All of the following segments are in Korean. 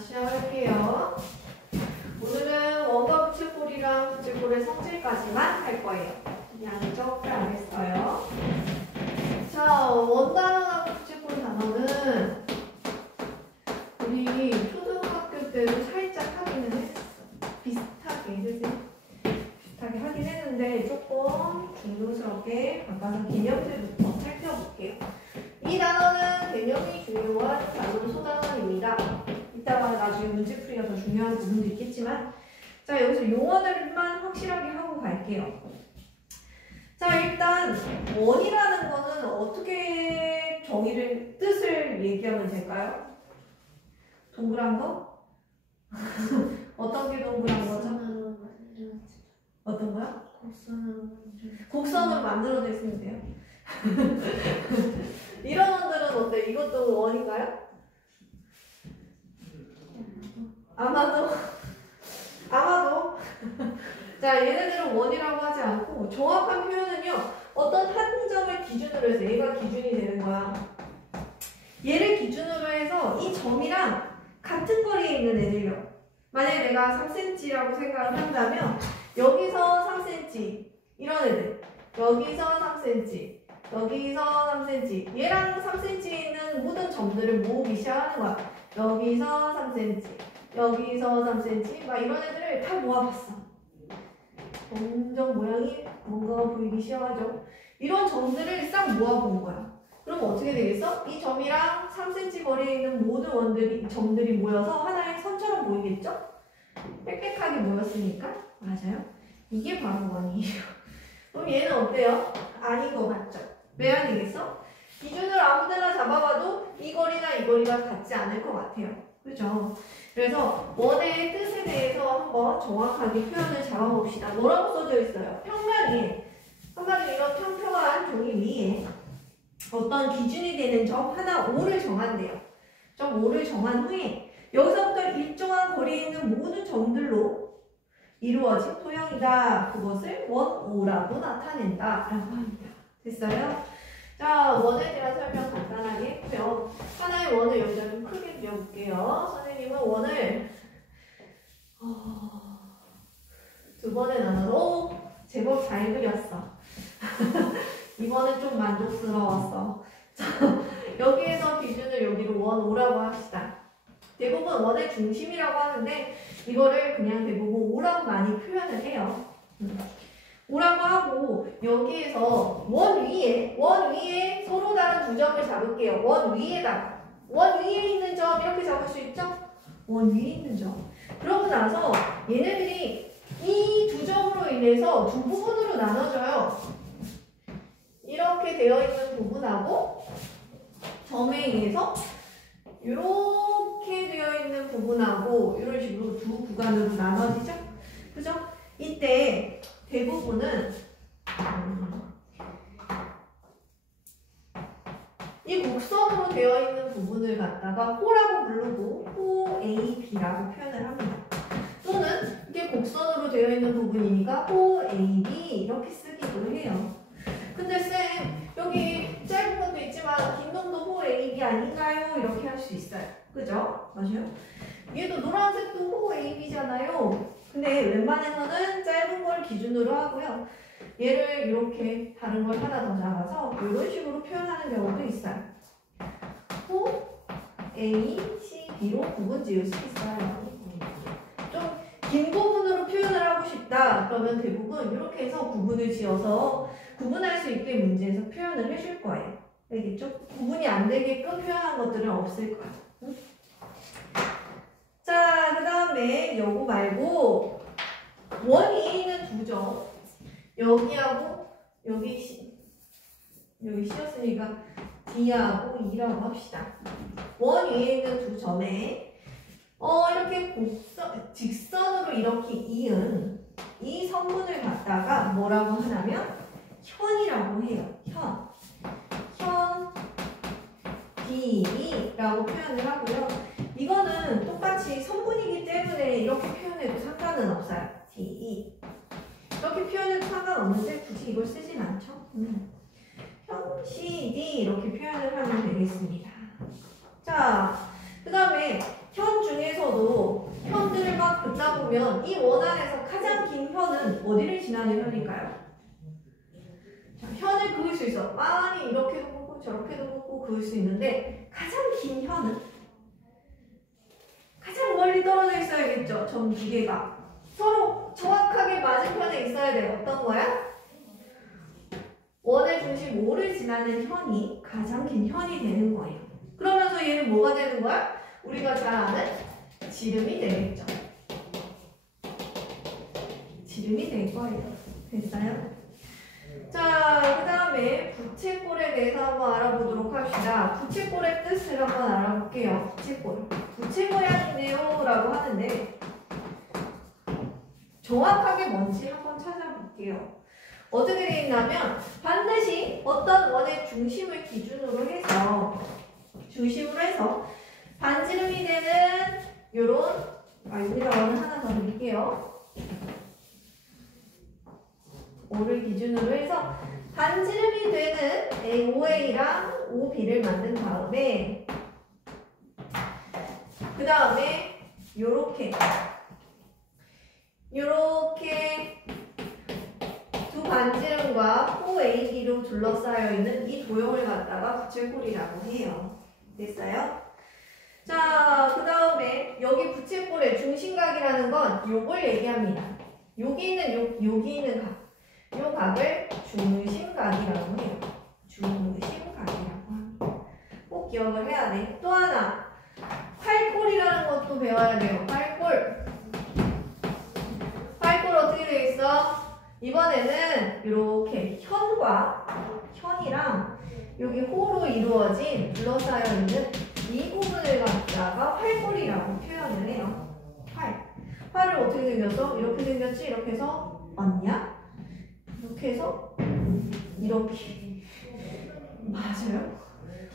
시작할게요. 오늘은 원과 부채꼴이랑 부채꼴의 성질까지만 할 거예요. 양쪽 안 했어요. 자, 원단원하고 부채꼴 단어는 우리 초등학교 때도 살짝 하기는 했어. 비슷하게 하긴 했는데 조금 중요스럽게 바꿔서 개념들부터 살펴볼게요. 이 단어는 개념이 중요한 단어는 소단원입니다. 이따가 나중에 문제풀이가 더 중요한 부분도 있겠지만, 자, 여기서 용어들만 확실하게 하고 갈게요. 자, 일단 원이라는 거는 어떻게 뜻을 얘기하면 될까요? 동그란 거? 어떤 게 동그란 거죠? 어떤 거요? 곡선으로 만들어냈으면 돼요. 이런 원들은 어때? 이것도 원인가요? 아마도 자, 얘네들은 원이라고 하지 않고 정확한 표현은요, 어떤 한 점을 기준으로 해서 얘가 기준이 되는 거야. 얘를 기준으로 해서 이 점이랑 같은 거리에 있는 애들요. 만약에 내가 3cm라고 생각을 한다면 여기서 3cm 이런 애들, 여기서 3cm, 여기서 3cm, 얘랑 3cm에 있는 모든 점들을 모으기 시작하는 거야. 여기서 3cm, 여기서 3cm, 막 이런 애들을 다 모아봤어. 점점 모양이 뭔가 보이기 시작하죠. 이런 점들을 싹 모아본 거야. 그럼 어떻게 되겠어? 이 점이랑 3cm 거리에 있는 모든 점들이 모여서 하나의 선처럼 보이겠죠? 빽빽하게 모였으니까. 맞아요. 이게 바로 원이에요. 그럼 얘는 어때요? 아닌 것 같죠? 왜 아니겠어? 기준을 아무데나 잡아봐도 이 거리나 이 거리가 같지 않을 것 같아요. 그죠? 그래서 원의 뜻에 대해서 한번 정확하게 표현을 잡아봅시다. 뭐라고 써져 있어요? 평면 위에, 한마디로 이런 평평한 종이 위에 어떤 기준이 되는 점 하나 5를 정한대요. 점 5를 정한 후에 여기서부터 일정한 거리에 있는 모든 점들로 이루어진 토형이다. 그것을 원 5라고 나타낸다 라고 합니다. 됐어요? 자, 원에 대한 설명 간단하게 했고요. 하나의 원을 여기다 좀 크게 그려볼게요. 선생님은 원을 두 번에 나눠서 제법 잘 그렸어. 이번엔 좀 만족스러웠어. 자, 여기에서 기준을 여기로 원 5라고 합시다. 대부분 원의 중심이라고 하는데 이거를 그냥 대부분 5라고 많이 표현을 해요. 5라고 하고 여기에서 원 위에 서로 다른 두 점을 잡을게요. 원 위에 있는 점 이렇게 잡을 수 있죠? 원 위에 있는 점. 그러고 나서 얘네들이 이 두 점으로 인해서 두 부분으로 나눠져요. 이렇게 되어 있는 부분하고 점에 의해서 이렇게 되어 있는 부분하고 이런 식으로 두 구간으로 나눠지죠? 그죠? 이때 대부분은 이 곡선으로 되어 있는 부분을 갖다가 호라고 부르고 호 A, B라고 표현을 합니다. 또는 이게 곡선으로 되어 있는 부분이니까 호 A, B 이렇게 쓰기도 해요. 근데 쌤 여기 짧은 것도 있지만 긴 놈도 호 A, B 아닌가요? 이렇게 할 수 있어요. 그죠? 맞아요? 얘도 노란색도 호 A, B잖아요. 근데 웬만해서는 짧은 걸 기준으로 하고요. 얘를 이렇게 다른 걸 하나 더 잡아서 이런 식으로 표현하는 경우도 있어요. 호 A, C, B로 구분 지을 수 있어요. 좀 긴 부분으로 표현을 하고 싶다. 그러면 대부분 이렇게 해서 구분을 지어서 구분할 수 있게 문제에서 표현을 해줄 거예요. 알겠죠? 구분이 안 되게끔 표현한 것들은 없을 거예요. 응? 자, 그 다음에 요거 말고 원 위에 있는 두 점 여기하고 여기 씌었으니까 D하고 E라고 합시다. 원 위에 있는 두 점에 이렇게 직선으로 이렇게 이은 이 선분을 갖다가 뭐라고 하냐면 현이라고 해요. 현 D라고 표현을 하고요. 이거는 똑같이 선분이기 때문에 이렇게 표현해도 상관은 없어요. DE 이렇게 표현해도 상관없는데 굳이 이걸 쓰진 않죠. 현 CD 이렇게 표현을 하면 되겠습니다. 자, 그 다음에 현 중에서도 막 긋다 보면 이 원 안에서 가장 긴 현은 어디를 지나는 현일까요? 자, 현을 그을 수 있어. 많이 이렇게도 긋고 저렇게도 긋고 그을 수 있는데 가장 긴 현은 가장 멀리 떨어져 있어야겠죠. 점 두 개가 서로 정확하게 맞은편에 있어야 돼요. 어떤 거야? 원의 중심 5를 지나는 현이 가장 긴 현이 되는 거예요. 그러면서 얘는 뭐가 되는 거야? 우리가 잘 아는 지름이 되겠죠. 지름이 될 거예요. 됐어요? 자, 그 다음에 부채꼴에 대해서 한번 알아보도록 합시다. 부채꼴의 뜻을 한번 알아볼게요. 부채꼴. 부채 모양이네요 라고 하는데 정확하게 뭔지 한번 찾아볼게요. 어떻게 되어 있냐면 반드시 어떤 원의 중심을 기준으로 해서 반지름이 되는 요런 여기다 원을 하나 더 드릴게요. 5를 기준으로 해서 반지름이 되는 OA랑 OB를 만든 다음에 그 다음에 요렇게 두 반지름과 OAB로 둘러싸여 있는 이 도형을 갖다가 부채꼴이라고 해요. 됐어요? 자, 그 다음에 여기 부채꼴의 중심각이라는 건 요걸 얘기합니다. 여기 있는 각. 요 각을 중심각이라고 해요. 중심각이라고 합니다. 꼭 기억을 해야 돼. 또 하나, 팔꼴이라는 것도 배워야 돼요. 팔꼴 어떻게 되어 있어? 이번에는 이렇게 현이랑 여기 호로 이루어진 둘러싸여 있는 이 부분을 갖다가 팔꼴이라고 표현을 해요. 팔을 어떻게 생겼어? 이렇게 생겼지? 이렇게 해서 맞냐? 이렇게 해서 이렇게 맞아요?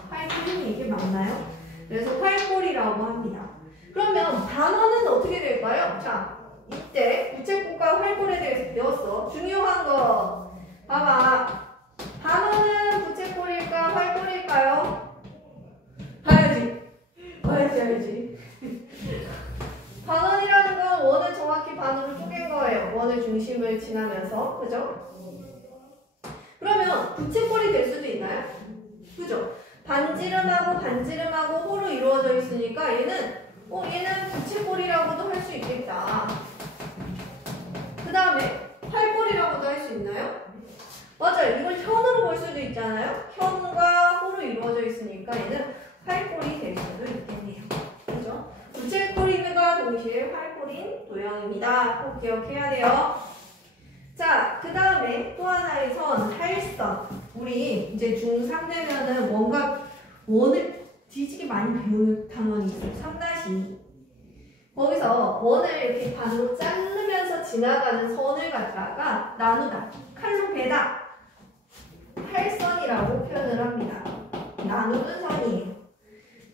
팔꼴이 이게 맞나요? 그래서 팔꼴이라고 합니다. 그러면 단어는 어떻게 될까요? 자, 이때 부채꼴과 팔꼴에 대해서 배웠어. 중요한 거 봐봐. 단어는 부채꼴일까 팔꼴일까요? 봐야지. 반원이라는 건 원을 정확히 반으로 쪼갠 거예요. 원의 중심을 지나면서. 그죠? 그러면 부채꼴이 될 수도 있나요? 그죠? 반지름하고 호로 이루어져 있으니까 얘는 부채꼴이라고도 할 수 있겠다. 그 다음에 팔꼴이라고도 할 수 있나요? 맞아요. 이걸 현으로 볼 수도 있잖아요. 현과 호로 이루어져 있으니까 얘는 팔꼴이 될 수도 있겠네요. 그죠? 부채꼴임과 동시에 팔꼴인 도형입니다. 꼭 기억해야 돼요. 자, 그 다음에 또 하나의 선, 할선. 우리 이제 중3 되면은 뭔가 원을 뒤지게 많이 배우는 단원이 있어요. 3-2. 거기서 원을 이렇게 반으로 자르면서 지나가는 선을 갖다가 나누다, 칼로 베다. 할선이라고 표현을 합니다. 나누는 선이에요.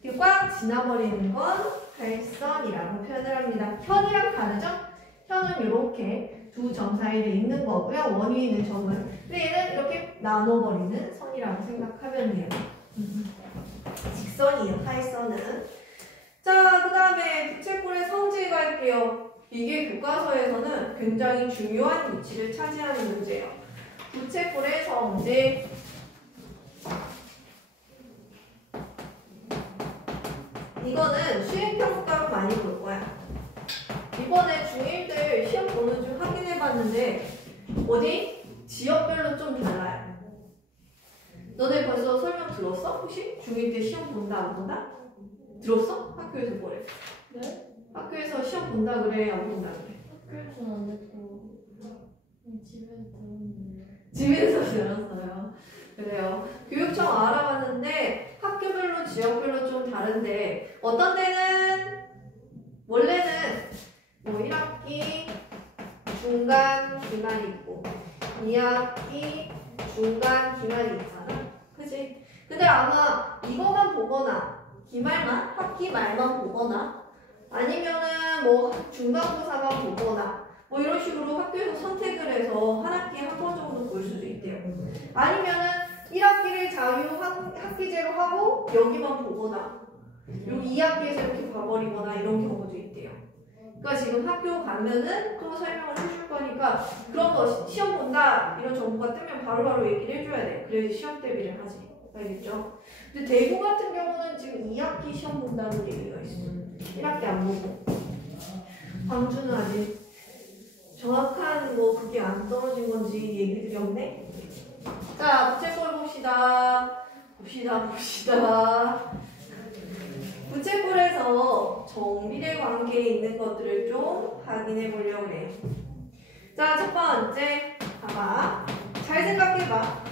이렇게 꽉 지나버리는 건 할선이라고 표현을 합니다. 현이랑 다르죠? 현은 이렇게 두 점 사이에 있는 거고요. 원이 있는 점은. 근데 얘는 이렇게 나눠버리는 선이라고 생각하면 돼요. 직선이에요. 할선은. 자, 그 다음에 부채꼴의 성질 갈게요. 이게 교과서에서는 굉장히 중요한 위치를 차지하는 문제예요. 부채꼴의 성질. 이거는 수행평가로 많이 볼 거야. 이번에 중1들 시험 보는 중 확인해봤는데 어디? 지역별로 좀 달라요. 너네 벌써 설명 들었어? 혹시? 중1 때 시험 본다 안 본다? 들었어? 학교에서 뭐래? 네? 학교에서 시험 본다 그래 안 본다 그래? 학교에서는 안 했고 집에서 들었는데. 집에서 들었어요. 그래요. 교육청 알아봤는데 학교별로 지역별로 좀 다른데 어떤 데는 원래는 뭐 1학기 중간 기말 있고 2학기 중간 기말이 있잖아. 그치? 근데 아마 이거만 보거나 기말만 학기 말만 보거나 아니면은 뭐 중간고사만 보거나 뭐 이런 식으로 학교에서 선택을 해서 한 학기에 한 번 정도 볼 수도 있대요. 아니면은 1학기를 자유 학기제로 하고 여기만 보거나 여기 2학기에서 이렇게 봐버리거나 이런 경우도 있대요. 그러니까 지금 학교 가면은 또 설명을 해줄 거니까 그런 거 시험 본다 이런 정보가 뜨면 바로바로 얘기를 해줘야 돼. 그래야지 시험 대비를 하지. 알겠죠? 근데 대구 같은 경우는 지금 2학기 시험 본다는 얘기가 있어. 1학기 안 보고. 광주는 아직 정확한 뭐 그게 안 떨어진 건지 얘기들이 없네. 자, 부채꼴 봅시다. 부채꼴에서 정비례 관계에 있는 것들을 좀 확인해 보려고 그래요. 자, 첫 번째 봐봐. 잘 생각해봐.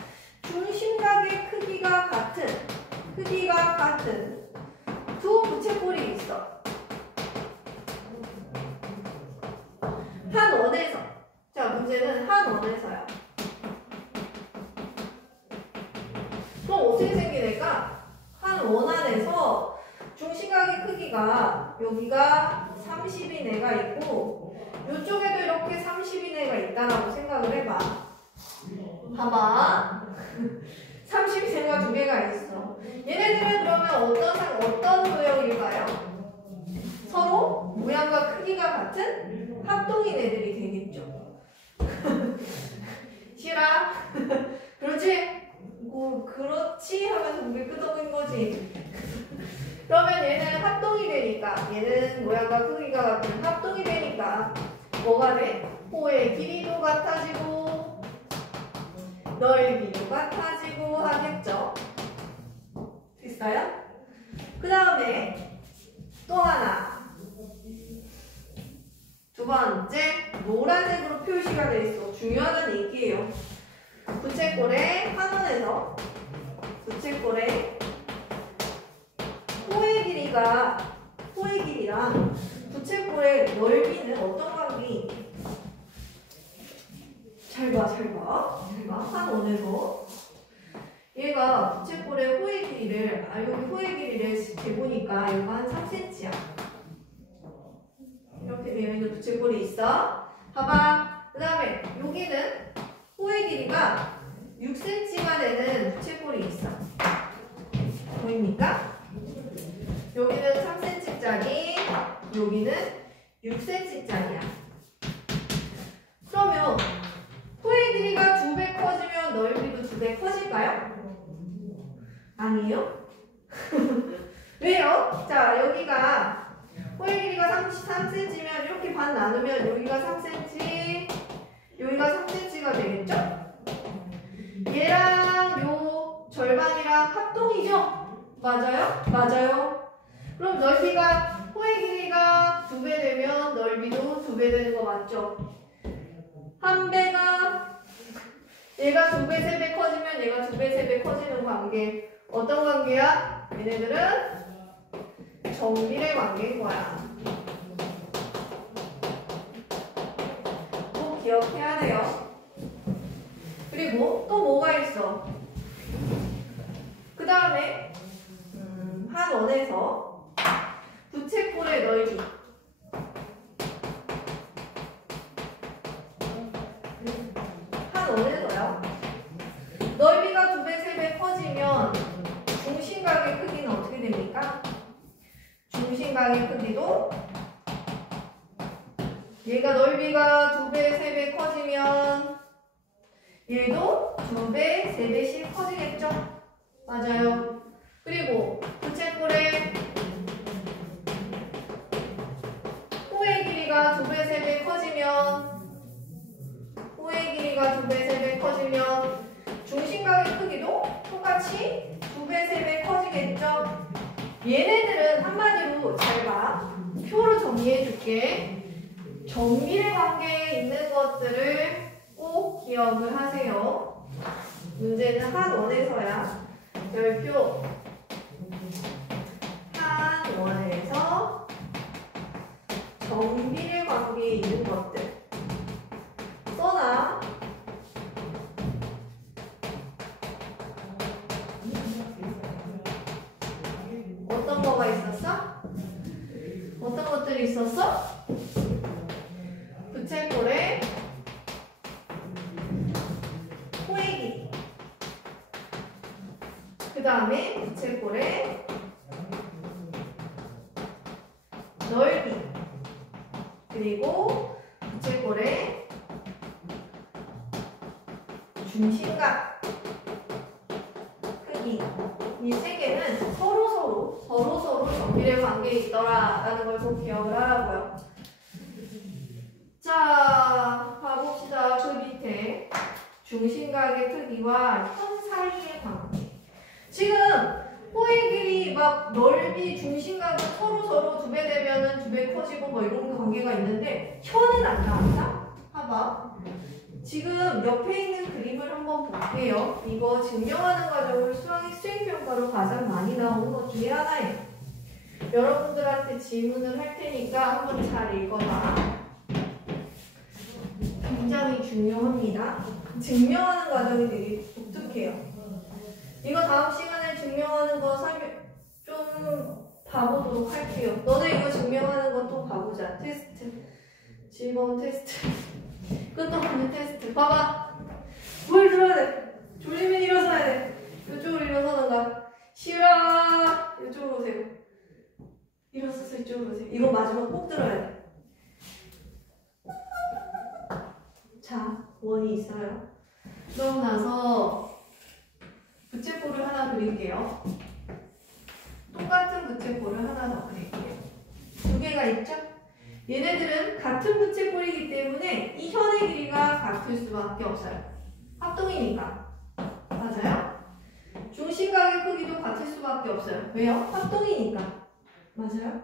중심각의 크기가 같은 두 부채꼴이 있어. 한 원에서. 자, 문제는 한 원에서야. 그럼 어떻게 생기니까 한 원 안에서 중심각의 크기가 여기가 30이네가 있고 이쪽에도 이렇게 30이네가 있다라고 생각을 해봐. 봐봐. 30이네가 두 개가 있어. 얘네들은 그러면 어떤 도형일까요? 서로 모양과 크기가 같은 합동인 애들이 되겠죠. 싫어? 그렇지? 뭐 그렇지 하면서 고개 끄덕인 거지. 그러면 얘는 합동이 되니까 얘는 모양과 크기가 같은 합동이 되니까 뭐가 돼? 호의 길이도 같아지고 넓이도 같아지고 하겠죠. 됐어요? 그 다음에 또 하나 두 번째 노란색으로 표시가 돼 있어. 중요한 얘기예요. 부채꼴의 한원에서 부채꼴의 호의 길이랑 부채꼴의 넓이는 어떤 관계? 잘 봐. 한원에서 얘가 부채꼴의 호의 길이를 여기 호의 길이를 재보니까 얘가 한 3cm야. 이렇게 되어 있는 부채꼴이 있어. 봐봐. 그 다음에 여기는 호의 길이가 6cm가 되는 부채꼴이 있어. 보입니까? 여기는 3cm짜리, 여기는 6cm짜리야. 그러면 호의 길이가 2배 커지면 넓이도 2배 커질까요? 아니에요? 왜요? 자, 여기가 호의 길이가 3cm면 이렇게 반 나누면 여기가 3cm, 여기가 3cm가 되겠죠? 얘랑 요 절반이랑 합동이죠? 맞아요? 맞아요. 그럼 넓이가 호의 길이가 2배 되면 넓이도 2배 되는 거 맞죠? 한 배가 얘가 2배, 3배 커지면 얘가 2배, 3배 커지는 관계. 어떤 관계야? 얘네들은 정비례 관계인 거야. 꼭 기억해야 돼요. 그리고 또 뭐가 있어? 그 다음에 한 원에서 부채꼴의 넓이 한 원에서요. 넓이가 2배, 3배 커지면 중심각의 크기는 어떻게 됩니까? 중심각의 크기도 얘가 넓이가 2배, 3배 커지면 얘도 2배, 3배씩 커지겠죠? 맞아요. 그리고 부채꼴의 호의 길이가 2배, 3배 커지면 호의 길이가 2배, 3배 커지면 중심각의 크기도 똑같이 2배, 3배 커지겠죠? 얘네들은 한마디로 잘 봐. 표로 정리해 줄게. 정비례 관계에 있는 것들을 꼭 기억을 하세요. 문제는 한 원에서야. 별표 한 원에서 정비례 관계에 있는 것들 써놔. 어떤 거가 있었어? 어떤 것들이 있었어? 부채꼴의 호의 길이, 그 다음에 부채꼴의 넓이, 그리고 부채꼴의 중심각 크기 이 세 개는 서로 정비례 관계에 있더라라는 걸 꼭 기억을 하라고요. 자, 봐봅시다. 그 밑에 중심각의 크기와 현 사이의 관계. 지금 호의 길이 막 넓이 중심각은 서로 2배 되면은 2배 커지고 뭐 이런 관계가 있는데 현은 안 나왔다? 봐봐. 지금 옆에 있는 그림을 한번 볼게요. 이거 증명하는 과정을 수행평가로 가장 많이 나오는 것 중에 하나예요. 여러분들한테 질문을 할 테니까 한번 잘 읽어봐. 굉장히 중요합니다. 증명하는 과정이 되게 독특해요. 이거 다음 시간에 증명하는 거 좀 봐보도록 할게요. 너네 이거 증명하는 거 또 봐보자. 테스트. 즐거운 테스트. 끝없는 테스트. 봐봐. 뭘 들어야 돼? 졸리면 일어서야 돼. 이쪽으로 일어서는가? 싫어. 이쪽으로 오세요. 일어서서 이쪽으로 오세요. 이거 마지막 꼭 들어야 돼. 자, 원이 있어요. 그러고 나서 부채꼴을 하나 그릴게요. 똑같은 부채꼴을 하나 더 그릴게요. 2개가 있죠? 얘네들은 같은 부채꼴이기 때문에 이 현의 길이가 같을 수밖에 없어요. 합동이니까. 맞아요? 중심각의 크기도 같을 수밖에 없어요. 왜요? 합동이니까. 맞아요?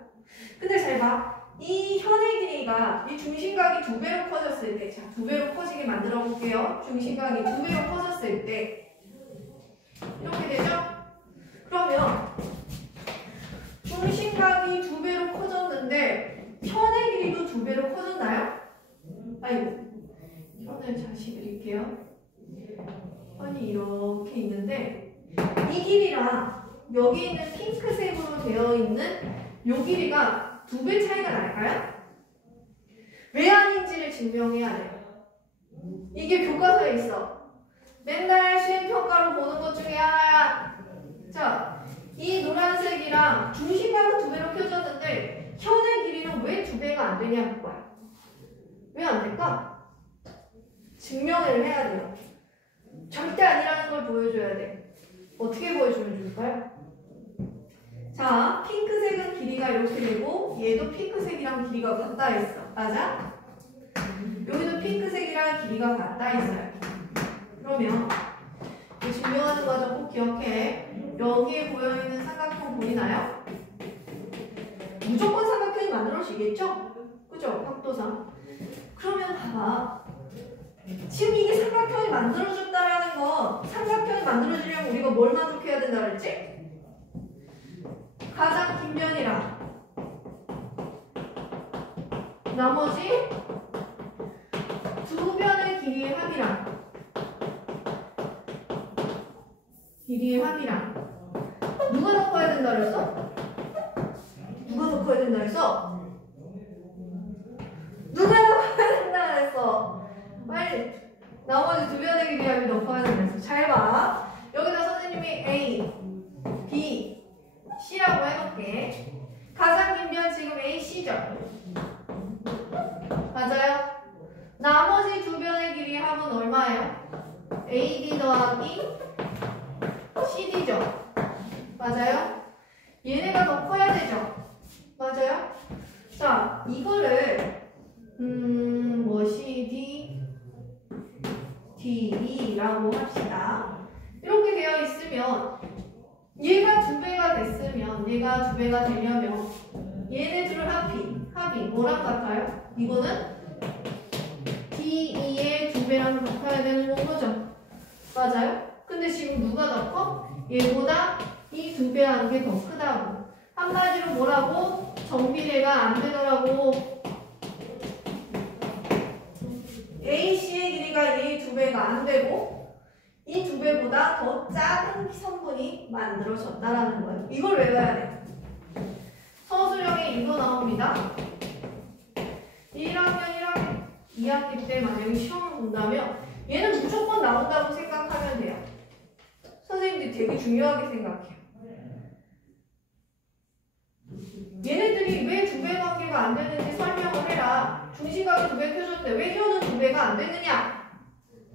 근데 잘 봐. 이 현의 길이가 이 중심각이 2배로 커졌을 때, 자, 2배로 커지게 만들어 볼게요. 중심각이 2배로 커졌을 때 이렇게 되죠? 그러면 중심각이 2배로 커졌는데 현의 길이도 2배로 커졌나요? 아이고, 현을 다시 그릴게요. 현이 이렇게 있는데 이 길이랑 여기 있는 핑크색으로 되어 있는 이 길이가 2배 차이가 날까요? 왜 아닌지를 증명해야 돼요. 이게 교과서에 있어. 맨날 수행평가로 보는 것 중에 하나야. 자, 이 노란색이랑 중심각은 2배로 켜졌는데 현의 길이는 왜 2배가 안 되냐는 거야. 왜 안 될까? 증명을 해야 돼요. 절대 아니라는 걸 보여줘야 돼. 어떻게 보여주면 좋을까요? 자, 핑크색은 길이가 이렇게 되고 얘도 핑크색이랑 길이가 같다 했어. 맞아? 여기도 핑크색이랑 길이가 같다 했어요. 그러면 이 증명하는 과정 꼭 기억해. 여기에 보여있는 삼각형 보이나요? 무조건 삼각형이 만들어지겠죠? 그죠? 각도상. 그러면 봐봐. 지금 이게 삼각형이 만들어졌다라는 건 삼각형이 만들어지려면 우리가 뭘 만족해야 된다 그랬지? 가장 긴 면이랑 나머지 2변의 길이의 합이랑 누가 더 커야 된다 그랬어? 누가 더 커야 된다 그랬어? 누가 더 커야 된다 그랬어? 빨리 나머지 2변의 길이의 합이 더 커야 된다 그랬어. 잘 봐. 여기다 선생님이 A, B, C라고 해놓을게. 가장 긴 면 지금 A, C죠? 맞아요? 나머지 2변의 길이의 합은 얼마예요? AD 더하기 CD죠? 맞아요? 얘네가 더 커야 되죠? 맞아요? 자, 이거를 CD, DE라고 합시다. 이렇게 되어 있으면 얘가 2배가 됐으면 얘가 2배가 되려면 얘네 둘 합이 뭐랑 같아요? 이거는 DE의 2배랑 같아야 되는 거죠? 맞아요? 근데 지금 누가 더 커? 얘보다 이 2배 하는 게 더 크다고. 한마디로 뭐라고? 정비례가 안 되더라고. AC의 길이가 얘의 2배가 안 되고 이 2배보다 더 작은 성분이 만들어졌다라는 거예요. 이걸 외워야 돼요. 서술형에 이거 나옵니다. 1학년 2학기 때 만약에 시험을 본다면 얘는 무조건 나온다고 생각하면 돼요. 선생님들이 되게 중요하게 생각해요. 얘네들이 왜 2배 관계가 2배가 안 되는지 설명을 해라. 중심각이 2배 펴졌는데 왜 혀는 2배가 안 되느냐?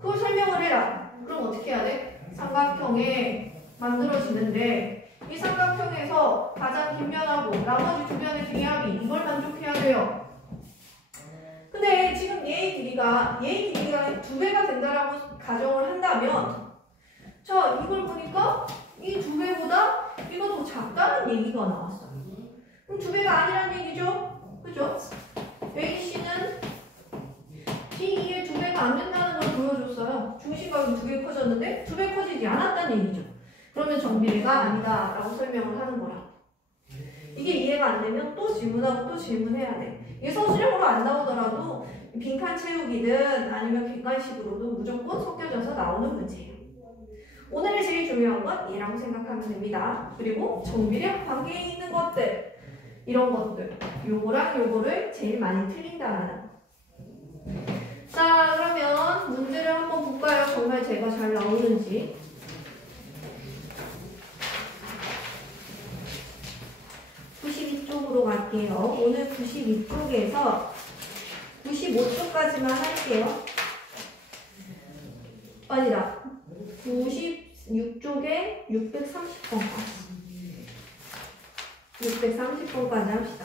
그걸 설명을 해라. 그럼 어떻게 해야 돼? 삼각형에 만들어지는데 이 삼각형에서 가장 긴 면하고 나머지 두 면의 길이합이 이걸 만족해야 돼요. 근데 지금 얘의 길이가 2배가 된다라고 가정을 한다면 자 이걸 보니까 이 2배보다 이거 더 작다는 얘기가 나왔어요. 그럼 2배가 아니란 얘기죠? 그죠? A씨는 D2의 2배가 안 된다는 걸 보여줬어요. 중심각이 2배 커졌는데 2배 커지지 않았다는 얘기죠. 그러면 정비례가 아니다 라고 설명을 하는 거라. 이게 이해가 안 되면 또 질문하고 또 질문해야 돼. 이게 서술형으로 안 나오더라도 빈칸 채우기든 아니면 객관식으로도 무조건 섞여져서 나오는 문제예요. 오늘의 제일 중요한 건 얘라고 생각하면 됩니다. 그리고 정비례 관계에 있는 것들 이런 것들 요거랑 요거를 제일 많이 틀린다라는 거. 자 그러면 문제를 한번 볼까요? 정말 제가 잘 나오는지. 92쪽으로 갈게요. 오늘 92쪽에서 95쪽까지만 할게요. 아니다. 96쪽에 630번까지. 630번까지 합시다.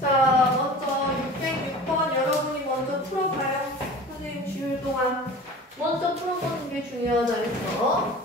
자, 먼저 606번 여러분이 먼저 풀어봐요. 선생님 쉬울 동안 먼저 풀어보는 게 중요하다 했어.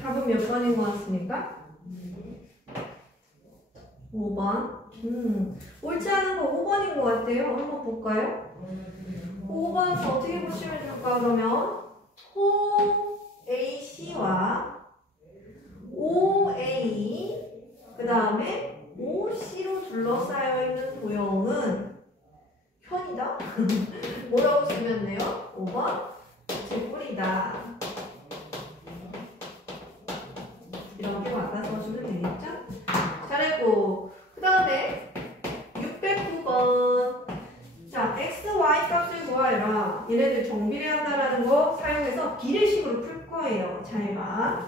답은 몇 번인 것 같습니까? 5번. 옳지 않은 거 5번인 것 같아요. 한번 볼까요? 5번 어떻게 보시면 될까? 그러면 OAC와 OA 그 다음에 OC로 둘러싸여 있는 도형은 현이다? 뭐라고 쓰면 돼요? 5번 제뿔이다. 이렇게 바꿔주면 되겠죠? 잘했고 그 다음에 609번 자 x, y 값을 구하여라. 얘네들 정비례한다라는 거 사용해서 비례식으로 풀 거예요. 잘 봐.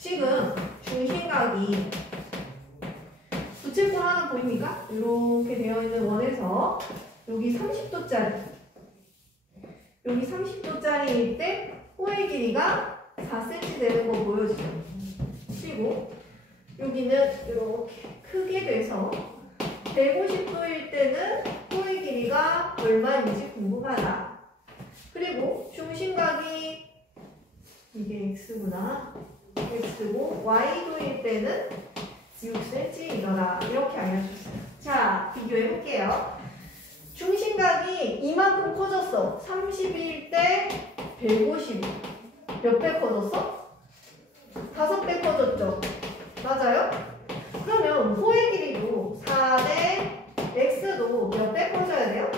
지금 중심각이 부채꼴 하나 보입니까? 이렇게 되어 있는 원에서 여기 30도짜리 여기 30도짜리일 때 호의 길이가 4cm 되는 거 보여지죠? 그리고 여기는 이렇게 크게 돼서 150도일 때는 호의 길이가 얼마인지 궁금하다. 그리고 중심각이 이게 x구나. x고 y도일 때는 6cm이더라. 이렇게 알려줬어요. 자, 비교해 볼게요. 중심각이 이만큼 커졌어. 30일 때 150. 몇 배 커졌어? 5배 커졌죠? 맞아요? 그러면 호의 길이도 4대 x도 몇 배 커져야 돼요?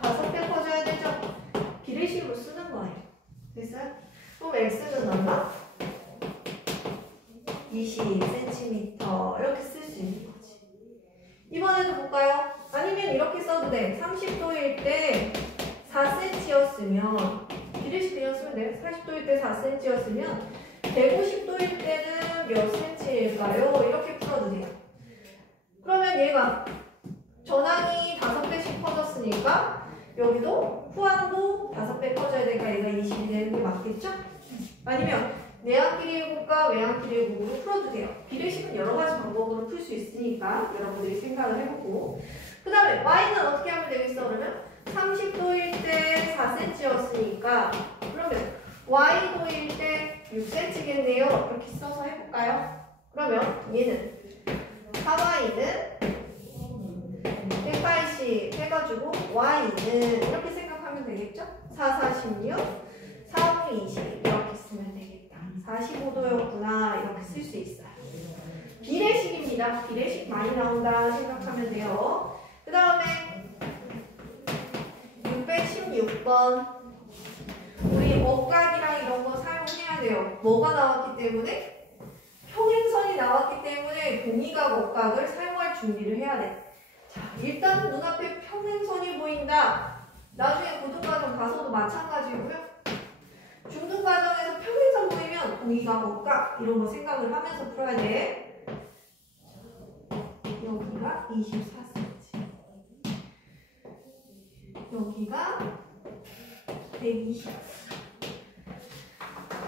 5배 커져야 되죠? 비례식으로 쓰는 거예요. 됐어요? 그럼 x는 얼마? 20cm 이렇게 쓸 수 있는 거지. 이번에도 볼까요? 아니면 이렇게 써도 돼. 30도일 때 4cm였으면 비례식 그냥 쓰면 돼요. 40도일 때 4cm였으면 150도일 때는 몇 cm일까요? 이렇게 풀어도 돼요. 그러면 얘가 전항이 5배씩 커졌으니까 여기도 후항도 5배 커져야 되니까 얘가 20이 되는 게 맞겠죠? 아니면 내항끼리의 곱과 외항끼리의 곱으로 풀어도 돼요. 비례식은 여러 가지 방법으로 풀 수 있으니까 여러분들이 생각을 해보고 그 다음에 y는 어떻게 하면 되겠어? 그러면 30도일 때 4cm였으니까 그러면 y도일 때 6cm겠네요. 이렇게 써서 해볼까요? 그러면 얘는 4y는 180 해가지고 해가지고 y는 이렇게 생각하면 되겠죠? 4, 4, 16, 4, 5, 20 이렇게 쓰면 되겠다. 45도였구나 이렇게 쓸 수 있어요. 비례식입니다. 비례식 많이 나온다 생각하면 돼요. 그 다음에 616번 우리 억각이랑 이런 거 사용해야 돼요. 뭐가 나왔기 때문에? 평행선이 나왔기 때문에 공이각 억각을 사용할 준비를 해야 돼. 자, 일단 눈앞에 평행선이 보인다. 나중에 고등과정 가서도 마찬가지고요. 중등과정에서 평행선 보이면 공이각 억각 이런 거 생각을 하면서 풀어야 돼. 여기가 24cm. 여기가 120.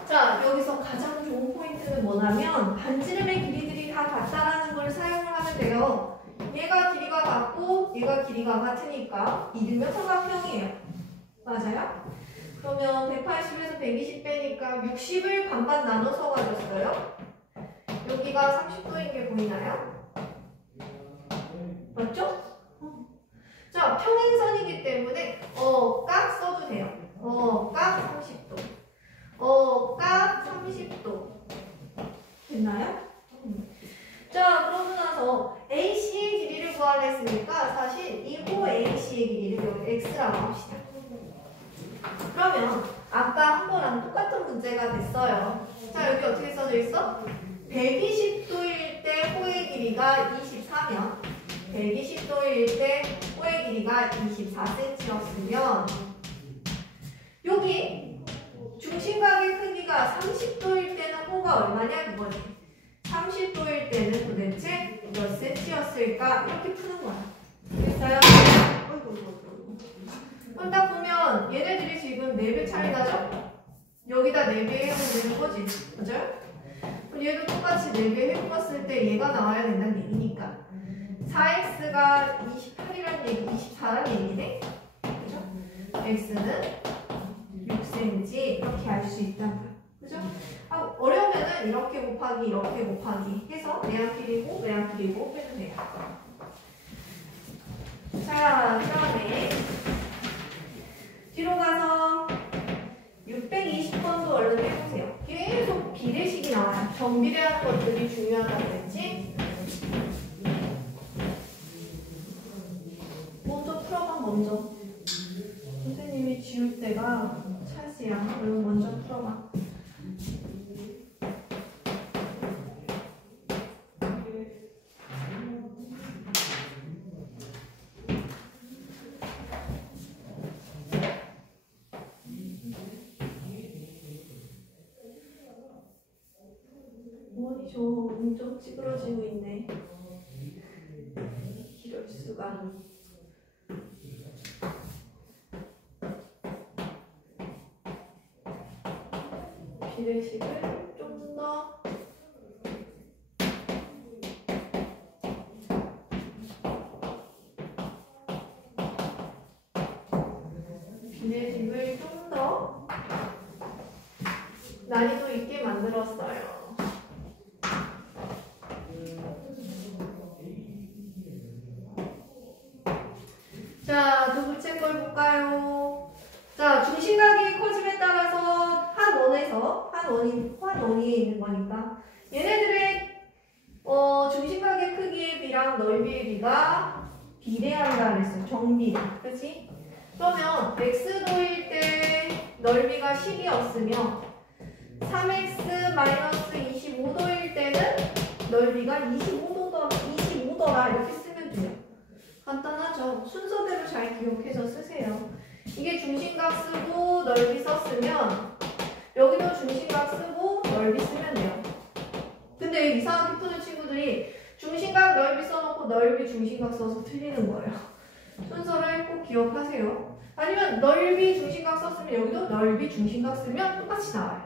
자, 여기서 가장 좋은 포인트는 뭐냐면 반지름의 길이들이 다 같다라는 걸 사용을 하면 돼요. 얘가 길이가 같고 얘가 길이가 같으니까 이들면 삼각형이에요. 맞아요? 그러면 180에서 120 빼니까 60을 반반 나눠서 가졌어요. 여기가 30도인 게 보이나요? 맞죠? 자, 평행선이기 때문에 깍 써도 돼요. 깍 30도. 깍 30도. 됐나요? 자, 그러고 나서 AC의 길이를 구하려 했으니까 사실 이 호 AC의 길이를 여기 X라고 합시다. 그러면 아까 한 거랑 똑같은 문제가 됐어요. 자, 여기 어떻게 써져 있어? 120도일 때 호의 길이가 24면 120도일 때 호의 길이가 24cm였으면 여기 중심각의 크기가 30도일 때는 호가 얼마냐 그거지. 30도일 때는 도대체 몇 cm였을까? 이렇게 푸는 거야. 됐어요? 그럼 딱 보면 얘네들이 지금 4배 차이 나죠? 여기다 4배 해보면 되는 거지. 맞아요? 그럼 얘도 똑같이 4배 해봤을 때 얘가 나와야 된다는 얘기니까 4x가 28이라는 얘기, 24라는 얘기네? 그죠? x는 6cm 이렇게 알 수 있다는 거야. 그죠? 어려우면은 이렇게 곱하기 이렇게 곱하기 해서 내향길이고 외향길이고 빼면 돼요. 자, 그 다음에 뒤로 가서 620번도 얼른 해보세요. 계속 비례식이 나와요. 정비례하는 것들이 중요하다고 했지? 먼저 풀어봐, 먼저. 선생님이 지울 때가 찬스야. 얼른 먼저 풀어봐. 몸이 좀 찌그러지고 있네. 이럴 수가. 비례식을 좀 더 난이도 있게 만들었어요. 자, 두 번째 걸 볼까요? 자, 중심각이 커짐에 따라서 한 원이 있는 거니까 얘네들의 중심각의 크기의 비랑 넓이의 비가 비례한다 그랬어요. 정비례. 그치? 그러면 x도일 때 넓이가 10이었으며 3x-25도일 때는 넓이가 25도라 이렇게 쓰면 돼요. 간단하죠? 순서대로 잘 기억해서 쓰세요. 이게 중심각 쓰고 넓이 썼으면 여기도 중심각 쓰고 넓이 쓰면 돼요. 근데 이상하게 푸는 친구들이 중심각 넓이 써놓고 넓이 중심각 써서 틀리는 거예요. 순서를 꼭 기억하세요. 아니면 넓이 중심각 썼으면 여기도 넓이 중심각 쓰면 똑같이 나와요.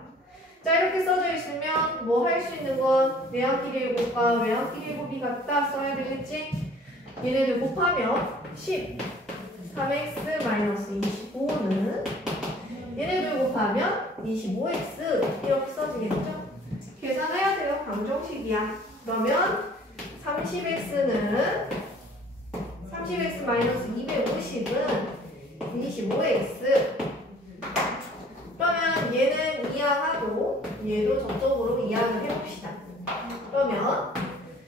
자, 이렇게 써져 있으면 뭐 할 수 있는 건 내향끼리 곱과 외향끼리 곱이 같다 써야 되겠지? 얘네들 곱하면 10 3x-25는 얘네들 곱하면 25x 이렇게 써지겠죠? 계산해야 돼요. 방정식이야. 그러면 30x-250은 25x. 그러면 얘는 이항하고 얘도 저쪽으로 이항을 해봅시다. 그러면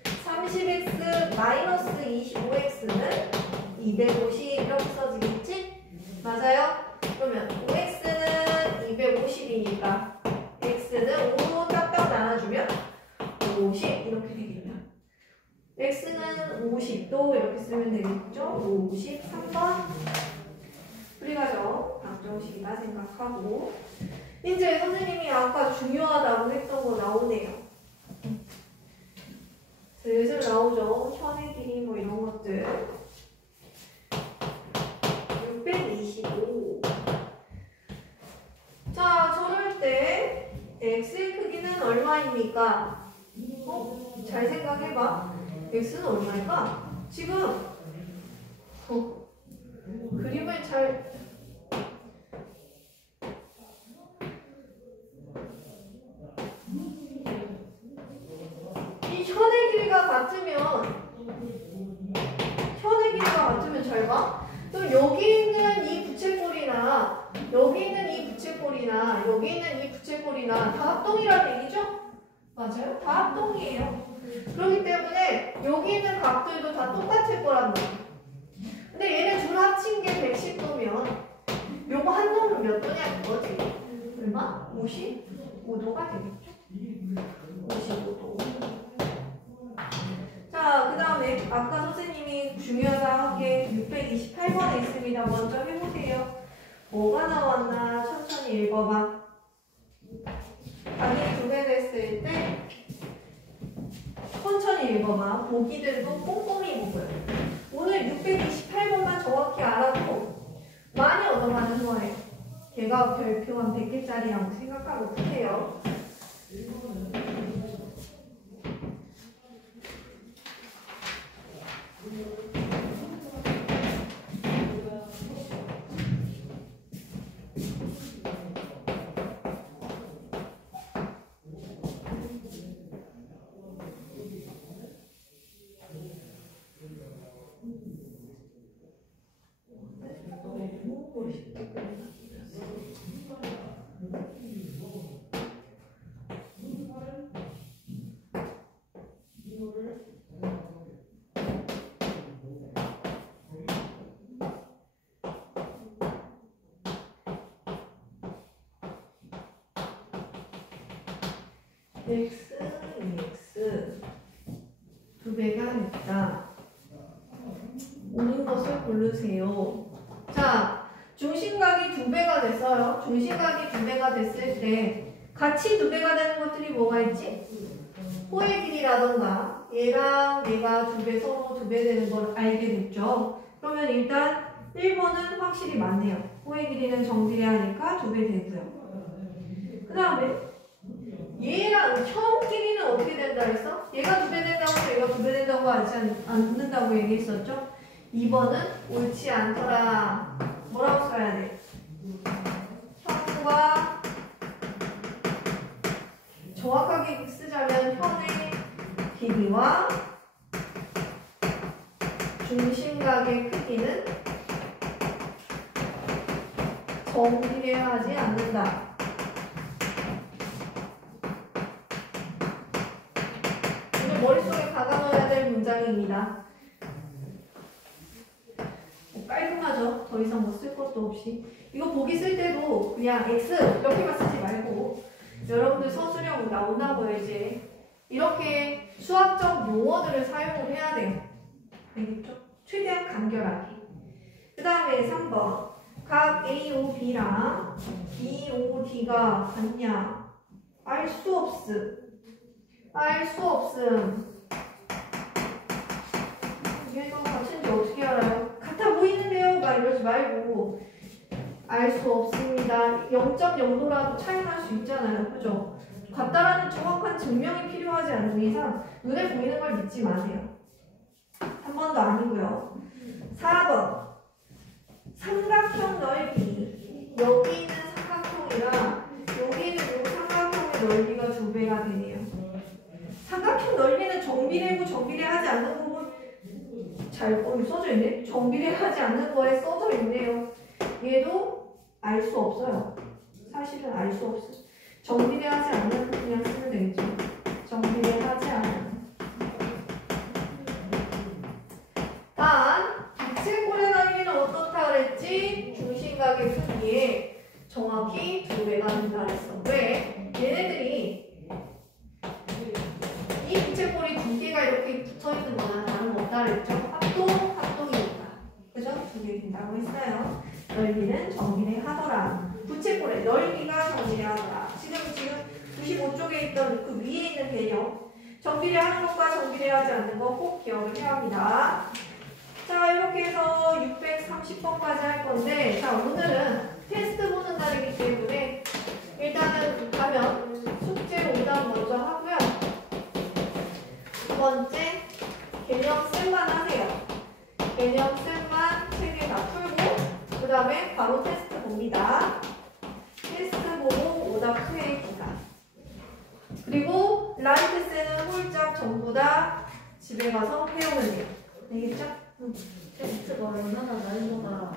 30x 마이너스 25x는 250 이렇게 써지겠지? 맞아요? 그러면 5x는 250이니까 x는 5로 딱딱 나눠주면 50 이렇게 되겠다. x는 50도 이렇게 쓰면 되겠죠? 53번 풀이과정 방정식이다 생각하고 이제 선생님이 아까 중요하다고 했던 거 나오네요. 슬슬 나오죠. 현의 길이 뭐 이런 것들. 625. 자, 저럴 때 x의 크기는 얼마입니까? 잘 생각해봐. x는 얼마일까? 지금 그림을 잘 이 현의 길이가 같으면 잘 봐. 그럼 여기 있는 이 부채꼴이나 여기 있는 이 부채꼴이나 여기 있는 이 부채꼴이나 다 합동이라는 얘기죠? 맞아요? 다 합동이에요. 그렇기 때문에 여기 있는 각들도 다 똑같을 거란 말이에요. 근데 얘네 둘 합친 게 110도면 요거 한 도는 몇 도냐 그거지? 얼마? 55도가 되겠죠? 55도. 자, 그 다음에 아까 선생님이 중요하다 한 게 628번에 있습니다. 먼저 해보세요. 뭐가 나왔나 천천히 읽어봐. 답이 2배 됐을 때 천천히 읽어봐. 보기들도 꼼꼼히 보고요. 오늘 628번만 정확히 알아도 많이 얻어가는 거예요. 걔가 별표 한 100개짜리라고 생각하고 푸세요. x, 2x 2배가 됐다. 오는 것을 고르세요. 자, 중심각이 2배가 됐어요. 중심각이 2배가 됐을 때 같이 2배가 되는 것들이 뭐가 있지? 호의 길이라던가 얘랑 얘가 2배 서로 2배 되는 걸 알게 됐죠. 그러면 일단 1번은 확실히 맞네요. 호의 길이는 정비례하니까 2배 되고요. 그 다음에 얘랑 현 길이는 어떻게 된다 했어? 얘가 2배 된다고 해서 얘가 2배 된다고 하지 않는다고 얘기했었죠? 2번은 옳지 않더라. 뭐라고 써야 돼? 현과 정확하게 쓰자면 현의 길이와 중심각의 크기는 정비례하지 않는다. 이거 머릿속에 박아놓아야 될 문장입니다. 깔끔하죠? 더 이상 뭐 쓸 것도 없이. 이거 보기 쓸 때도 그냥 X 이렇게만 쓰지 말고 여러분들 서술형 나온다고요. 이제 이렇게 수학적 용어들을 사용을 해야 돼요. 알겠죠? 최대한 간결하게. 그 다음에 3번 각 AOB랑 BOD가 같냐? 알 수 없음. 알 수 없음. 얘가 같은지 어떻게 알아요? 같아 보이는데요? 막 이러지 말고 알 수 없습니다. 0.0도라도 차이 날 수 있잖아요. 그죠? 같다라는 정확한 증명이 필요하지 않는 이상 눈에 보이는 걸 믿지 마세요. 한 번도 아니고요. 4번 삼각형 넓이. 여기 있는 삼각형이랑 여기 있는 이 삼각형의 넓이가 2배가 되네요. 삼각형 넓이는 정비례고 정비례하지 않는 부분 잘 써져 있네. 정비례하지 않는 거에 써져 있네요. 얘도 알 수 없어요. 사실은 알 수 없어요. 정비례하지 않으면 그냥 쓰면 되겠죠. 정비례하지 않으면. 단 부채꼴의 넓이는 어떻다 그랬지? 중심각의 크기에 정확히 2배가 된다 그랬어. 왜? 얘네들이 이 부채꼴이 2개가 이렇게 붙어있는 거나 다름없다 그랬죠? 합동이니까. 그죠? 2개 된다고 했어요. 넓이는 정비례하더라. 부채꼴의 넓이가 정비례하더라. 지금 95쪽에 있던 그 위에 있는 개념. 정비례하는 것과 정비례하지 않는 거 꼭 기억을 해야 합니다. 자, 이렇게 해서 630번까지 할 건데, 자, 오늘은 테스트 보는 날이기 때문에 일단은 가면 숙제 오답 먼저 하고요. 두 번째, 개념 쌤만 하세요. 개념 쌤만 3개 다 풀고, 그 다음에 바로 테스트 봅니다. 테스트 보고 오답 풀이입니다. 그리고 라이트 쌤은 홀짝 전부 다 집에 가서 해오면 돼요. 알겠죠? 테스트가 얼마나 난이도가